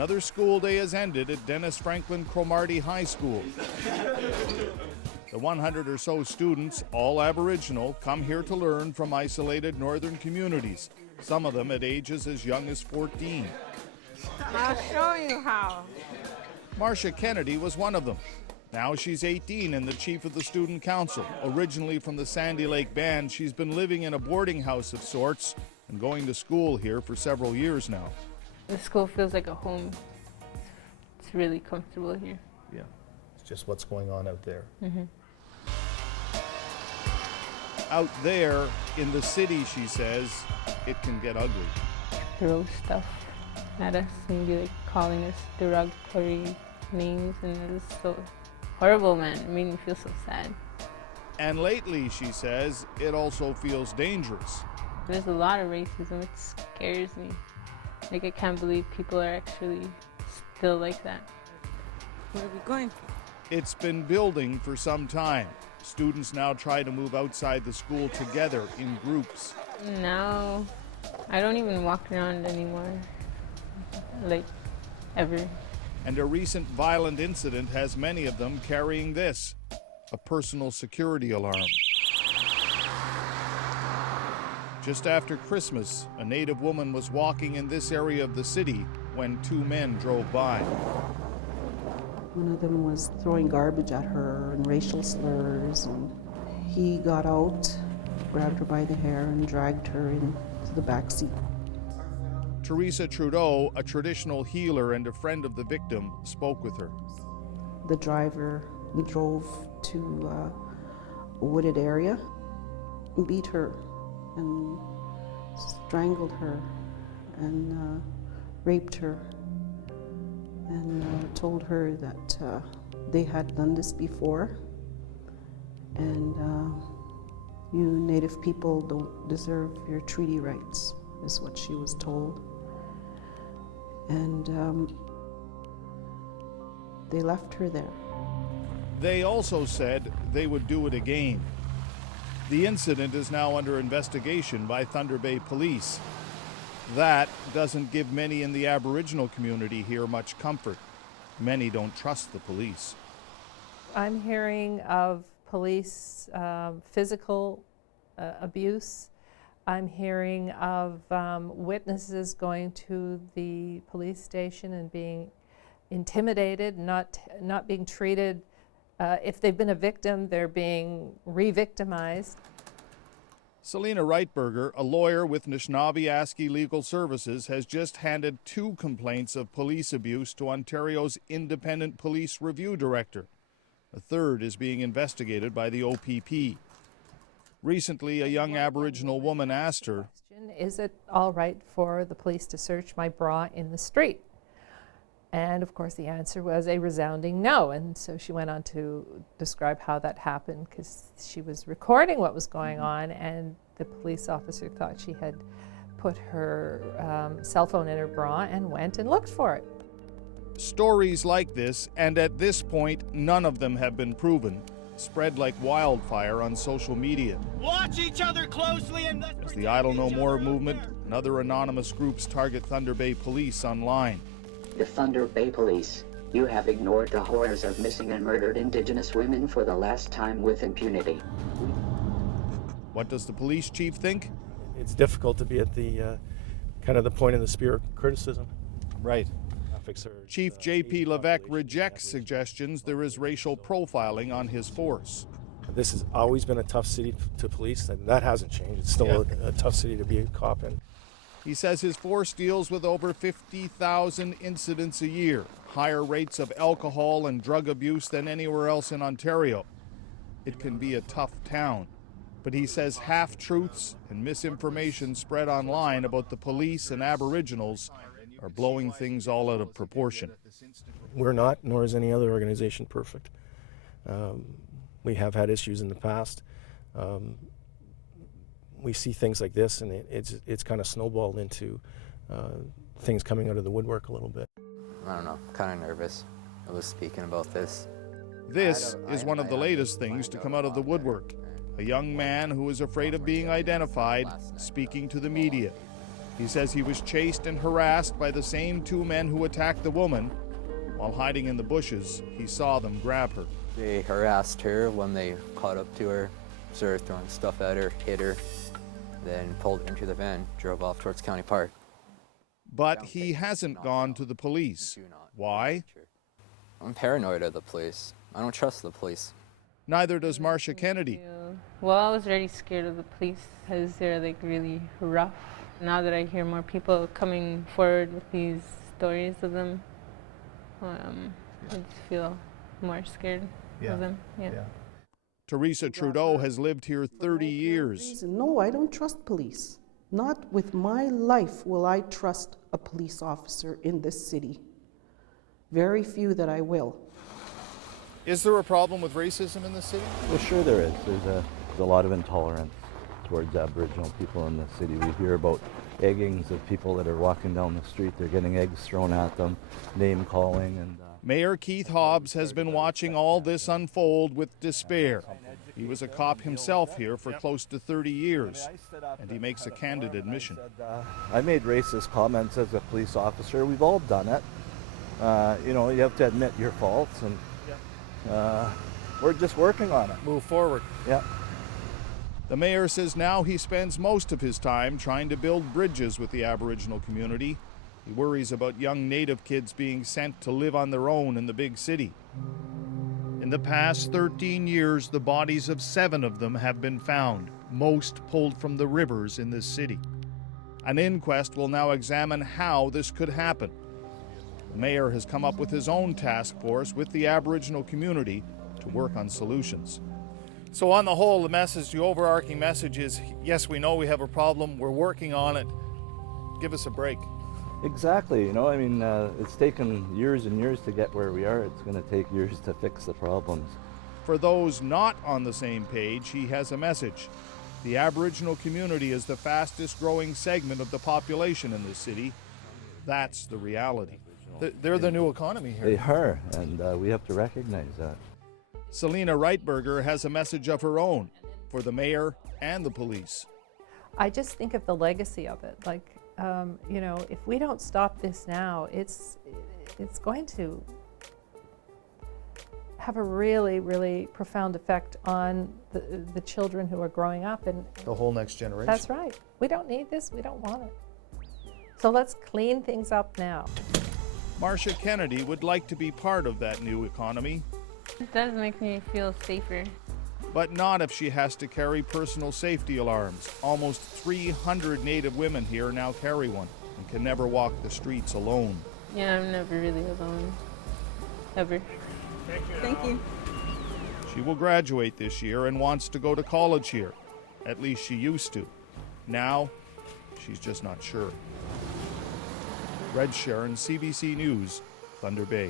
Another school day has ended at Dennis Franklin Cromarty High School. The 100 or so students, all Aboriginal, come here to learn from isolated northern communities, some of them at ages as young as 14. I'll show you how. Marcia Kennedy was one of them. Now she's 18 and the chief of the student council. Originally from the Sandy Lake Band, she's been living in a boarding house of sorts and going to school here for several years now. The school feels like a home. It's really comfortable here. Yeah, it's just what's going on out there. Mm-hmm. Out there in the city, she says, it can get ugly. Throw stuff at us and be like calling us derogatory names, and it was so horrible, man. It made me feel so sad. And lately, she says, it also feels dangerous. There's a lot of racism. It scares me. Like, I can't believe people are actually still like that. Where are we going? It's been building for some time. Students now try to move outside the school together in groups. Now, I don't even walk around anymore, like, ever. And a recent violent incident has many of them carrying this, a personal security alarm. Just after Christmas, a Native woman was walking in this area of the city when two men drove by. One of them was throwing garbage at her and racial slurs, and he got out, grabbed her by the hair and dragged her into the back seat. Teresa Trudeau, a traditional healer and a friend of the victim, spoke with her. The driver drove to a wooded area, beat her and strangled her and raped her, and told her that they had done this before, and you Native people don't deserve your treaty rights, is what she was told. And they left her there. They also said they would do it again. The incident is now under investigation by Thunder Bay Police. That doesn't give many in the Aboriginal community here much comfort. Many don't trust the police. I'm hearing of police physical abuse. I'm hearing of witnesses going to the police station and being intimidated, not being treated. If they've been a victim, they're being re-victimized. Selena Reitberger, a lawyer with Anishinaabe Legal Services, has just handed 2 complaints of police abuse to Ontario's Independent Police Review Director. A third is being investigated by the OPP. Recently, a young Aboriginal woman asked her, "Is it all right for the police to search my bra in the street?" And of course the answer was a resounding no. And so she went on to describe how that happened, because she was recording what was going on, and the police officer thought she had put her cell phone in her bra and went and looked for it. Stories like this, and at this point none of them have been proven, spread like wildfire on social media. Watch each other closely and As the Idle No More movement and other anonymous groups target Thunder Bay Police online. The Thunder Bay Police, you have ignored the horrors of missing and murdered Indigenous women for the last time with impunity. What does the police chief think? It's difficult to be at the kind of the point of the spear of criticism. Right. Traffic surge, Chief J.P. Levesque rejects suggestions there is racial profiling on his force. This has always been a tough city to police, and that hasn't changed. It's still a tough city to be a cop in. He says his force deals with over 50,000 incidents a year, higher rates of alcohol and drug abuse than anywhere else in Ontario. It can be a tough town, but he says half-truths and misinformation spread online about the police and Aboriginals are blowing things all out of proportion. We're not, nor is any other organization, perfect. We have had issues in the past. We see things like this, and it's kind of snowballed into things coming out of the woodwork a little bit. I don't know, kind of nervous. I was speaking about this. This is one of the latest things to come out of the woodwork. A young man who is afraid of being identified speaking to the media. He says he was chased and harassed by the same two men who attacked the woman. While hiding in the bushes, he saw them grab her. They harassed her when they caught up to her, started throwing stuff at her, hit her, then pulled into the van, drove off towards County Park. But he hasn't gone to the police. Why? I'm paranoid of the police. I don't trust the police. Neither does Marcia Kennedy. Well, I was already scared of the police because they're like really rough. Now that I hear more people coming forward with these stories of them, I just feel more scared of them. Yeah. Teresa Trudeau has lived here 30 years. No, I don't trust police. Not with my life will I trust a police officer in this city. Very few that I will. Is there a problem with racism in the city? Well, sure there is. There's a lot of intolerance towards Aboriginal people in the city. We hear about eggings of people that are walking down the street. They're getting eggs thrown at them, name calling. And Mayor Keith Hobbs has been watching all this unfold with despair. He was a cop himself here for close to 30 years, and he makes a candid admission. I made racist comments as a police officer. We've all done it. You know, you have to admit your faults, and we're just working on it. Move forward. Yeah. The mayor says now he spends most of his time trying to build bridges with the Aboriginal community. He worries about young Native kids being sent to live on their own in the big city. In the past 13 years, the bodies of 7 of them have been found, most pulled from the rivers in this city. An inquest will now examine how this could happen. The mayor has come up with his own task force with the Aboriginal community to work on solutions. So on the whole, the overarching message is, yes, we know we have a problem, we're working on it, give us a break. Exactly. You know, I mean, it's taken years and years to get where we are. It's going to take years to fix the problems. For those not on the same page, he has a message. The Aboriginal community is the fastest growing segment of the population in this city. That's the reality. They're the new economy here. They are, and we have to recognize that. Selena Reitberger has a message of her own for the mayor and the police. I just think of the legacy of it. Like, you know, if we don't stop this now, it's going to have a really, really profound effect on the children who are growing up. And The whole next generation. that's right. We don't need this. We don't want it. So let's clean things up now. Marcia Kennedy would like to be part of that new economy, It does make me feel safer. but not if she has to carry personal safety alarms. Almost 300 Native women here now carry one and can never walk the streets alone. Yeah, I'm never really alone. Ever. Thank you. She will graduate this year and wants to go to college here. At least she used to. Now, she's just not sure. Reg Sherren, CBC News, Thunder Bay.